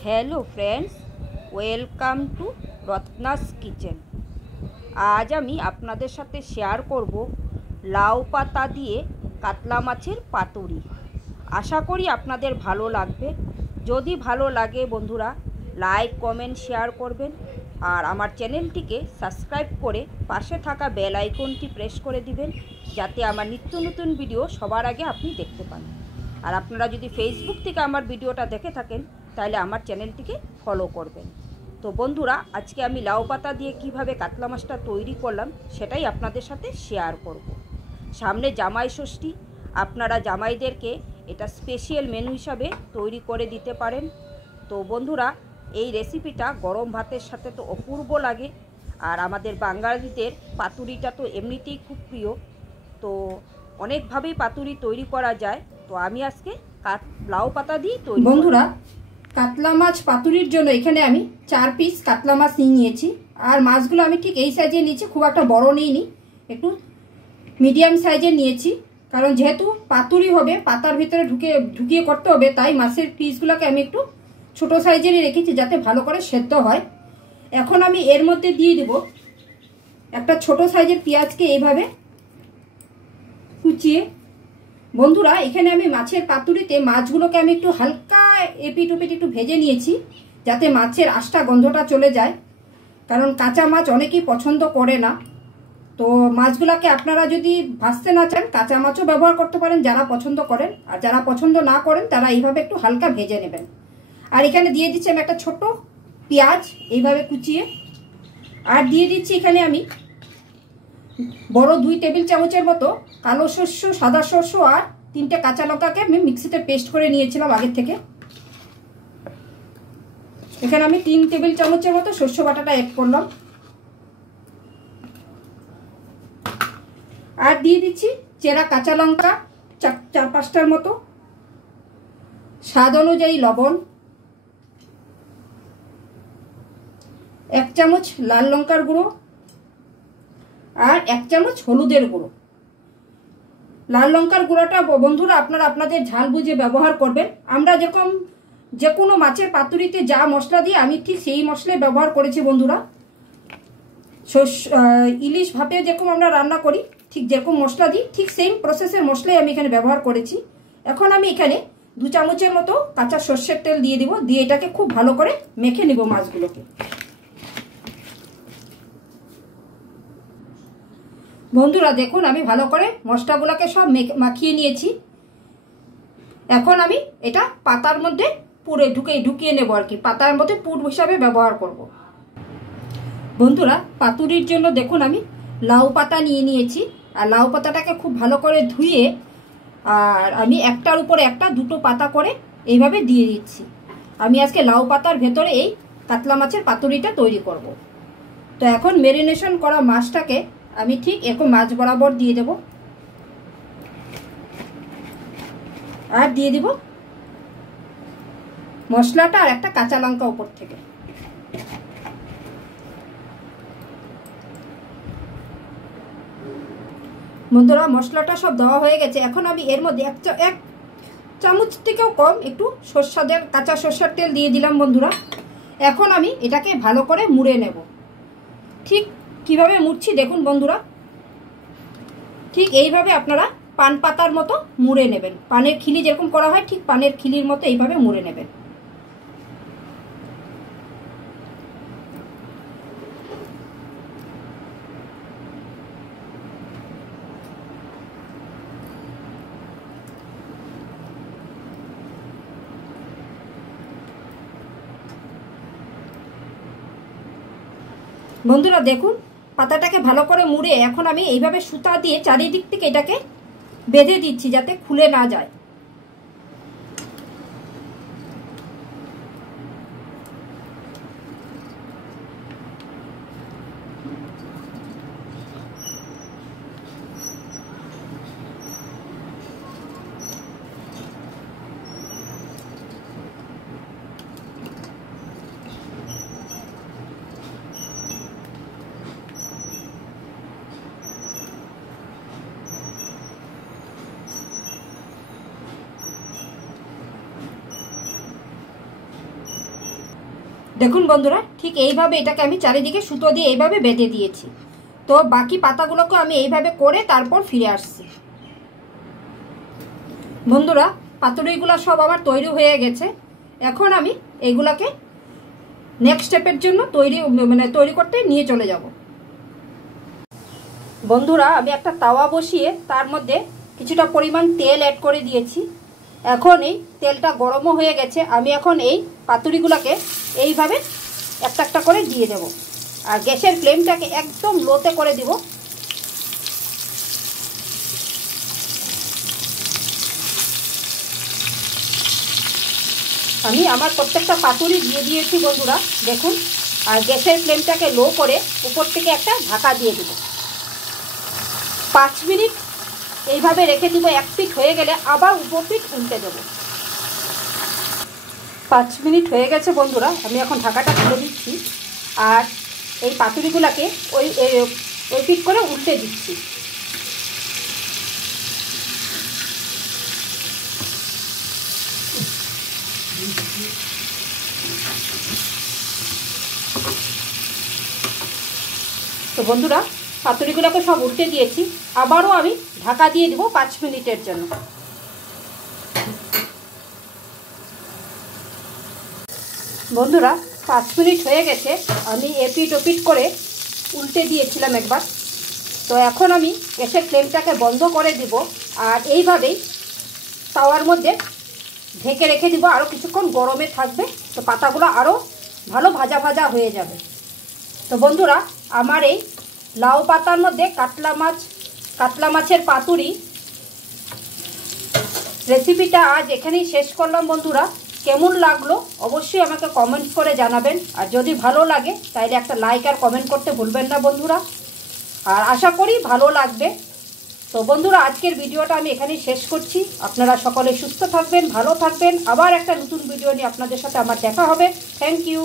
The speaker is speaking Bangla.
Hello friends, welcome to Ratna's kitchen. आज आमी आपनादेर साथे शेयर करब लाउ पाता दिए कातला माछेर पातुड़ी। आशा करी आपनादेर भालो लागबे। यदि भालो लागे बंधुरा लाइक कमेंट शेयर करबेन और आमार चैनलटिके सबस्क्राइब करे पाशे थाका बेल आइकनटी प्रेस करे दिबेन जाते आमार नित्य नतून भिडियो सबार आगे आपनि देखते पान। और आपनारा यदि फेसबुक थेके आमार भिडियोटा देखे थाकेन ताहले आमार चैनलटिके फलो करबेन। तो बंधुरा आज के आमी लाउ पाता दिए किभाबे कातला माछटा तैरी करलाम सेटाई आपनादेर साथे शेयर करब। सामने जामाई षष्ठी, आपनारा जामाईदेरके एटा स्पेशियल मेनू हिसाबे तैरी करे दिते पारेन। तो बंधुरा এই রেসিপিটা গরম ভাতের সাথে তো অপূর্ব লাগে। আর আমাদের বাঙালিদের পাতুরিটা তো এমনিতেই খুব প্রিয়। তো অনেকভাবেই পাতুরি তৈরি করা যায়। তো আমি আজকে লাউ পাতা দিয়ে তৈরি। বন্ধুরা কাতলা মাছ পাতুরির জন্য এখানে আমি 4 পিস কাতলা মাছ নিয়েছি। আর মাছগুলো আমি ঠিক এই সাইজে নিয়েছি, খুব একটা বড় নিইনি, একটু মিডিয়াম সাইজের নিয়েছি। কারণ যেহেতু পাতুরি হবে পাতার ভিতরে ঢুকিয়ে করতে হবে, তাই মাছের পিসগুলোকে আমি একটু ছোট সাইজেরই রেখেছি যাতে ভালো করে সেদ্ধ হয়। এখন আমি এর মধ্যে দিয়ে দেব একটা ছোট সাইজের পেঁয়াজকে এইভাবে কুচিয়ে। বন্ধুরা এখানে আমি মাছের পাতুরিতে মাছগুলোকে আমি একটু হালকা এপিট ওপিট একটু ভেজে নিয়েছি যাতে মাছের আঁশটা গন্ধটা চলে যায়। কারণ কাঁচা মাছ অনেকেই পছন্দ করে না। তো মাছগুলোকে আপনারা যদি ভাজতে না চান কাঁচা মাছও ব্যবহার করতে পারেন যারা পছন্দ করেন, আর যারা পছন্দ না করেন তারা এইভাবে একটু হালকা ভেজে নেবেন। আর এখানে দিয়ে দিচ্ছি আমি একটা ছোট পেঁয়াজ এইভাবে কুচিয়ে। আর দিয়ে দিচ্ছি এখানে আমি বড় 2 টেবিল চামচের মতো কালো শস্য, সাদা শস্য আর 3টে কাঁচা লঙ্কাকে আমি মিক্সিতে পেস্ট করে নিয়েছিলাম আগে থেকে। এখানে আমি 3 টেবিল চামচের মতো শস্য বাটাটা অ্যাড করলাম। আর দিয়ে দিচ্ছি চেরা কাঁচা লঙ্কা 4-5টার মতো, স্বাদ অনুযায়ী লবণ, 1 চামচ লাল লঙ্কার গুঁড়ো আর 1 চামচ হলুদের গুঁড়ো। লাল লঙ্কার গুঁড়োটা বন্ধুরা আপনারা আপনাদের ঝাল বুঝে ব্যবহার করবেন। আমরা যেরকম যে কোনো মাছের পাতুরিতে যা মশলা দিই আমি ঠিক সেই মশলাই ব্যবহার করেছি বন্ধুরা। ইলিশ ভাপে যেরকম আমরা রান্না করি ঠিক যেরকম মশলা দিই ঠিক সেম প্রসেসের মশলাই আমি এখানে ব্যবহার করেছি। এখন আমি এখানে 2 চামচের মতো কাঁচা সর্ষের তেল দিয়ে দিব, দিয়ে এটাকে খুব ভালো করে মেখে নিব মাছগুলোকে। বন্ধুরা দেখুন আমি ভালো করে মশলাগুলোকে সব মাখিয়ে নিয়েছি। এখন আমি এটা পাতার মধ্যে পুরে ঢুকিয়ে নেব আর কি, পাতার মধ্যে পুর হিসাবে ব্যবহার করব। বন্ধুরা পাতুরির জন্য দেখুন আমি লাউ পাতা নিয়েছি। আর লাউ পাতাটাকে খুব ভালো করে ধুয়ে আর আমি একটার উপরে একটা 2টো পাতা করে এইভাবে দিয়ে দিচ্ছি। আমি আজকে লাউ পাতার ভেতরে এই কাতলা মাছের পাতুরিটা তৈরি করব। তো এখন ম্যারিনেশন করা মাছটাকে আমি ঠিক এরকম মাছ বরাবর দিয়ে দেব। আর দিয়ে দিব মশলাটা আর একটা কাঁচা লঙ্কা উপর থেকে। বন্ধুরা মশলাটা সব দেওয়া হয়ে গেছে। এখন আমি এর মধ্যে 1 চামচ থেকেও কম একটু কাঁচা সরষের তেল দিয়ে দিলাম বন্ধুরা। এখন আমি এটাকে ভালো করে মুড়ে নেব। ঠিক কিভাবে মুড়ছি দেখুন বন্ধুরা, ঠিক এইভাবে আপনারা পান পাতার মতো মুড়ে নেবেন। পানের খিলি যেরকম করা হয় ঠিক পানের খিলির মতো এইভাবে মুড়ে নেবেন। বন্ধুরা দেখুন পাতাটাকে ভালো করে মুড়ে এখন আমি এইভাবে সুতা দিয়ে চারিদিক থেকে এটাকে বেঁধে দিচ্ছি যাতে খুলে না যায়। দেখুন বন্ধুরা, ঠিক এইভাবে এটাকে আমি চারিদিকে সুতো দিয়ে এইভাবে বেঁধে দিয়েছি। তো বাকি পাতাগুলোকে আমি এইভাবে করে তারপর ফিরে আসছি। বন্ধুরা, পাতুরিগুলো সব আমার তৈরি হয়ে গেছে। এখন আমি এইগুলাকে নেক্সট স্টেপের জন্য তৈরি করতে নিয়ে চলে যাব। বন্ধুরা, আমি একটা তাওয়া বসিয়ে তার মধ্যে কিছুটা পরিমাণ তেল অ্যাড করে দিয়েছি। এখন এই তেলটা গরমও হয়ে গেছে। আমি এখন এই পাতুরিগুলোকে এইভাবে একটা একটা করে দিয়ে দেব, আর গ্যাসের ফ্লেমটাকে একদম লোতে করে দিব। আমি আমার প্রত্যেকটা পাতুরি দিয়ে দিয়েছি বন্ধুরা, দেখুন। আর গ্যাসের ফ্লেমটাকে লো করে উপর থেকে একটা ঢাকা দিয়ে দেব। 5 মিনিট এইভাবে রেখে দিব। এক পিঠ হয়ে গেলে আবার উপর পিঠ উল্টে দেব। 5 মিনিট হয়ে গেছে বন্ধুরা, আমি এখন ঢাকাটা খুলে দিচ্ছি। আর এই পাতুরিগুলোকে ওই পিঠ করে উল্টে দিচ্ছি। তো বন্ধুরা, পাতুরিগুলোকে সব উল্টে দিয়েছি। আবারও আমি ঢাকা দিয়ে দেব 5 মিনিটের জন্য। বন্ধুরা, 5 মিনিট হয়ে গেছে। আমি এপিট ওপিট করে উল্টে দিয়েছিলাম একবার। তো এখন আমি গ্যাসের ফ্লেমটাকে বন্ধ করে দিব, আর এইভাবেই তাওয়ার মধ্যে ঢেকে রেখে দিব। আরও কিছুক্ষণ গরমে থাকবে, তো পাতাগুলো আরও ভালো ভাজা ভাজা হয়ে যাবে। তো বন্ধুরা, আমার এই লাউ পাতার মধ্যে কাতলা মাছের পাতুরি রেসিপিটা আজ এখানেই শেষ করলাম। বন্ধুরা, কেমন লাগলো অবশ্যই আমাকে কমেন্ট করে জানাবেন। আর যদি ভালো লাগে তাহলে একটা লাইক আর কমেন্ট করতে ভুলবেন না বন্ধুরা। আর আশা করি ভালো লাগবে। তো বন্ধুরা, আজকের ভিডিওটা আমি এখানেই শেষ করছি। আপনারা সকলে সুস্থ থাকবেন, ভালো থাকবেন। আবার একটা নতুন ভিডিও নিয়ে আপনাদের সাথে আমার দেখা হবে। Thank you.